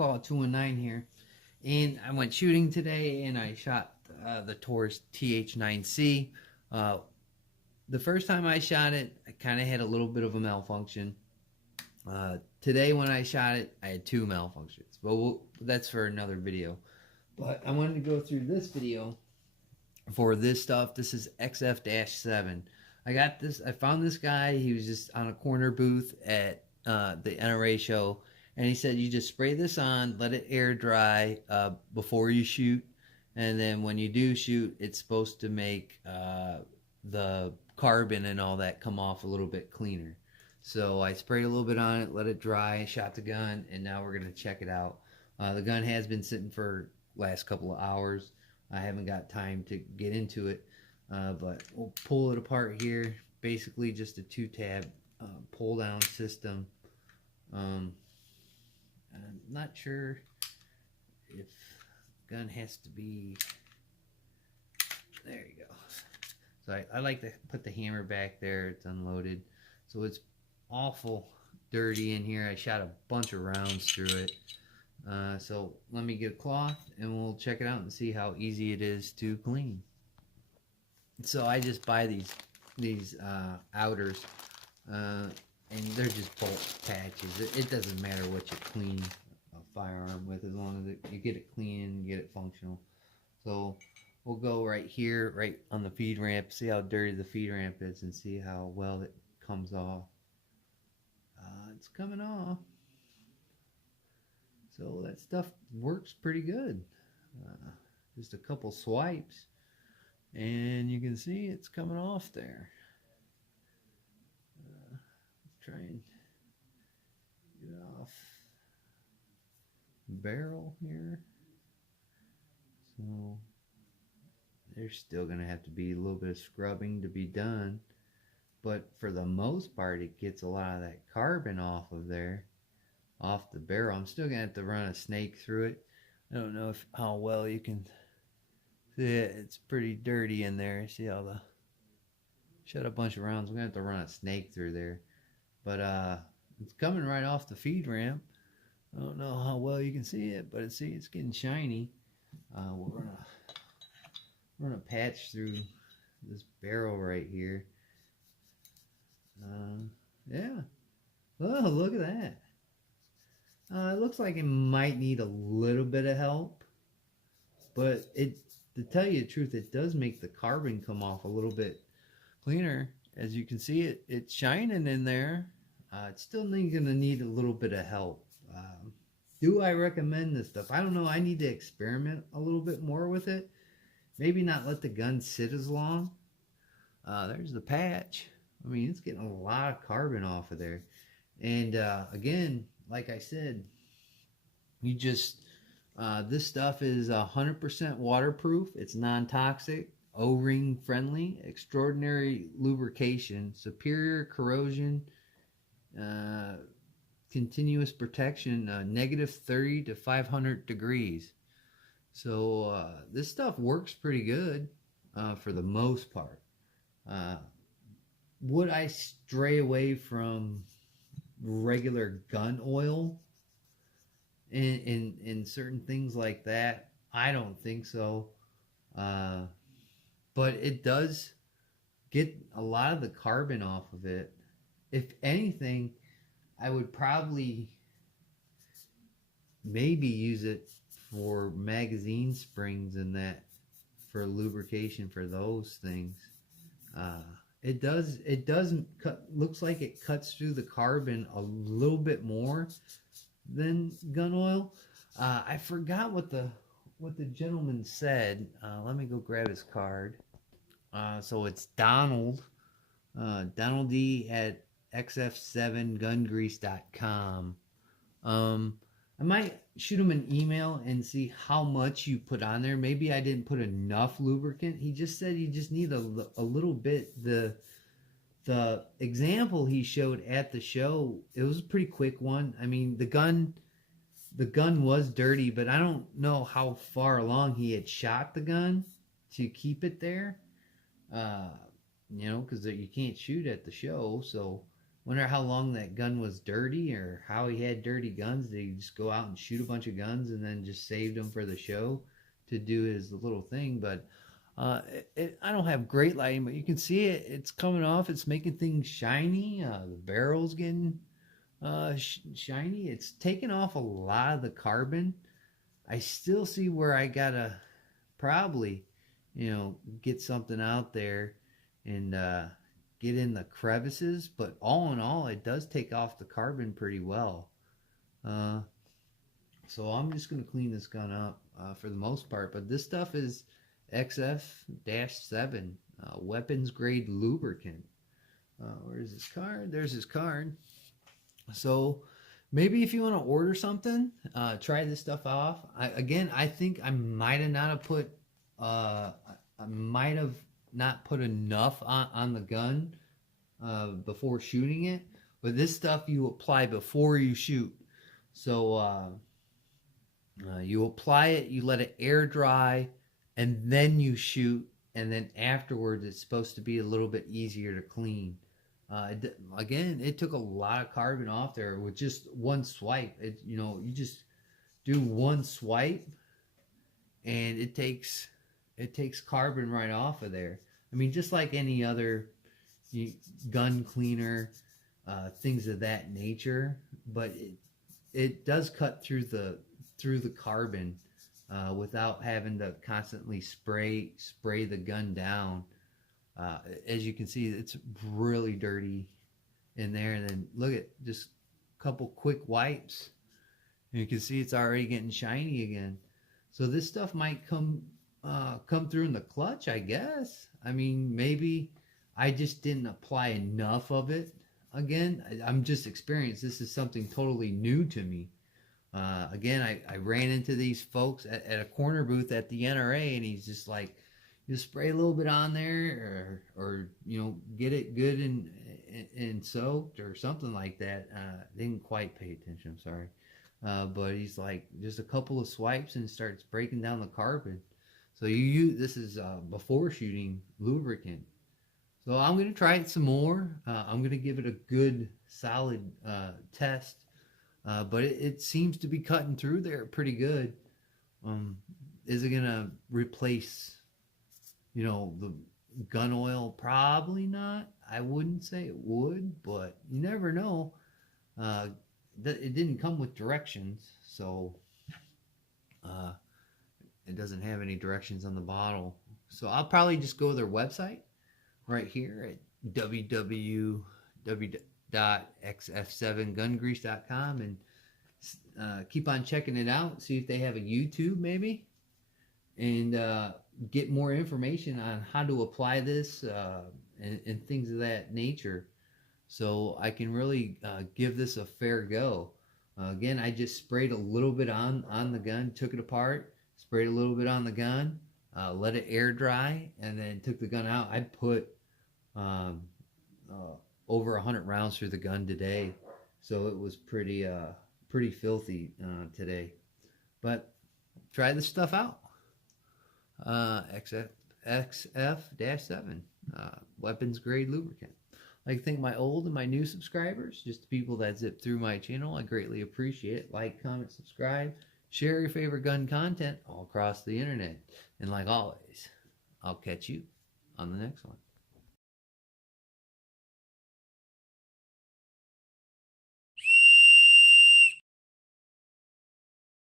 call 219 here, and I went shooting today, and I shot the Taurus TH9C. The first time I shot it, I kind of had a little bit of a malfunction. Today when I shot it, I had 2 malfunctions, but that's for another video. But I wanted to go through this video for this stuff. This is XF-7. I found this guy. He was just on a corner booth at the NRA show, and he said you just spray this on, let it air dry before you shoot, and then when you do shoot, it's supposed to make the carbon and all that come off a little bit cleaner. So I sprayed a little bit on it, let it dry, shot the gun, and now we're going to check it out. The gun has been sitting for last couple of hours. I haven't got time to get into it, but we'll pull it apart here. Basically just a 2-tab pull down system. I'm not sure if the gun has to be, there you go. So I like to put the hammer back there. It's unloaded, so it's awful dirty in here. I shot a bunch of rounds through it. So let me get a cloth and we'll check it out and see how easy it is to clean. So I just buy these outers, and they're just bolt patches. It doesn't matter what you clean a firearm with, as long as you get it clean and get it functional. So we'll go right here, right on the feed ramp, see how dirty the feed ramp is and see how well it comes off. It's coming off. So that stuff works pretty good. Just a couple swipes and you can see it's coming off there. Let's try and get off the barrel here. So there's still going to have to be a little bit of scrubbing to be done, but for the most part it gets a lot of that carbon off of there, off the barrel. I'm still going to have to run a snake through it. I don't know how well you can see it. It's pretty dirty in there. See how the shot a bunch of rounds. I'm going to have to run a snake through there, but it's coming right off the feed ramp. I don't know how well you can see it, but see, it's getting shiny. We're gonna patch through this barrel right here. Yeah. Oh, look at that. It looks like it might need a little bit of help, but to tell you the truth, it does make the carbon come off a little bit cleaner. As you can see, it's shining in there. It's still gonna need a little bit of help. Do I recommend this stuff? I don't know. I need to experiment a little bit more with it. Maybe not let the gun sit as long. There's the patch. I mean, it's getting a lot of carbon off of there. And again, like I said, you just, this stuff is 100% waterproof. It's non-toxic, O-ring friendly, extraordinary lubrication, superior corrosion, continuous protection, -30 to 500 degrees. So this stuff works pretty good for the most part. Would I stray away from regular gun oil in certain things like that? I don't think so. But it does get a lot of the carbon off of it. If anything, I would probably maybe use it for magazine springs and that, for lubrication for those things. It does cut, looks like it cuts through the carbon a little bit more than gun oil. I forgot what the gentleman said. Let me go grab his card. So it's Donald D at XF7gungrease.com. I might shoot him an email and see how much you put on there. Maybe I didn't put enough lubricant. He just said you just need a little bit. The example he showed at the show, it was a pretty quick one. I mean, the gun was dirty, but I don't know how far along he had shot the gun to keep it there. You know, because you can't shoot at the show. So Wonder how long that gun was dirty, or how he had dirty guns. Did he just go out and shoot a bunch of guns and then just saved them for the show to do his little thing? But I don't have great lighting, but you can see it. It's coming off. It's making things shiny. The barrel's getting shiny. It's taking off a lot of the carbon. I still see where I gotta probably, get something out there and get in the crevices. But all in all, it does take off the carbon pretty well. So I'm just gonna clean this gun up for the most part. But this stuff is XF-7 weapons grade lubricant. Where's his card? There's his card. So maybe if you want to order something, try this stuff off. I think I might have not put enough on the gun before shooting it. But this stuff you apply before you shoot. So you apply it, you let it air dry, and then you shoot, and then afterwards it's supposed to be a little bit easier to clean. Again, it took a lot of carbon off there with just one swipe. You just do one swipe, and it takes carbon right off of there. I mean, just like any other gun cleaner, things of that nature. But it does cut through the carbon without having to constantly spray the gun down. As you can see, it's really dirty in there, and then look at just a couple quick wipes, and you can see it's already getting shiny again. So this stuff might come through in the clutch, I guess. I mean, maybe I just didn't apply enough of it. Again, I'm just experienced. This is something totally new to me. Again, I ran into these folks at a corner booth at the NRA, and he's just like, you spray a little bit on there, or get it good and soaked or something like that. Didn't quite pay attention, I'm sorry. But he's like, just a couple of swipes and it starts breaking down the carbon. So this is before shooting lubricant. So I'm gonna try it some more. I'm gonna give it a good solid test. But it seems to be cutting through there pretty good. Is it gonna replace the gun oil? Probably not. I wouldn't say it would, but you never know. It didn't come with directions, so it doesn't have any directions on the bottle. So I'll probably just go to their website right here at www.xf7gungrease.com and keep on checking it out. See if they have a YouTube maybe, and get more information on how to apply this and things of that nature, so I can really give this a fair go. Again, I just sprayed a little bit on the gun, took it apart, sprayed a little bit on the gun, let it air dry, and then took the gun out. I put over 100 rounds through the gun today, so it was pretty filthy today. But try this stuff out. XF-7 weapons grade lubricant. I'd like to thank my old and my new subscribers, just the people that zip through my channel. I greatly appreciate it. Like, comment, subscribe, share your favorite gun content all across the internet. And like always, I'll catch you on the next one.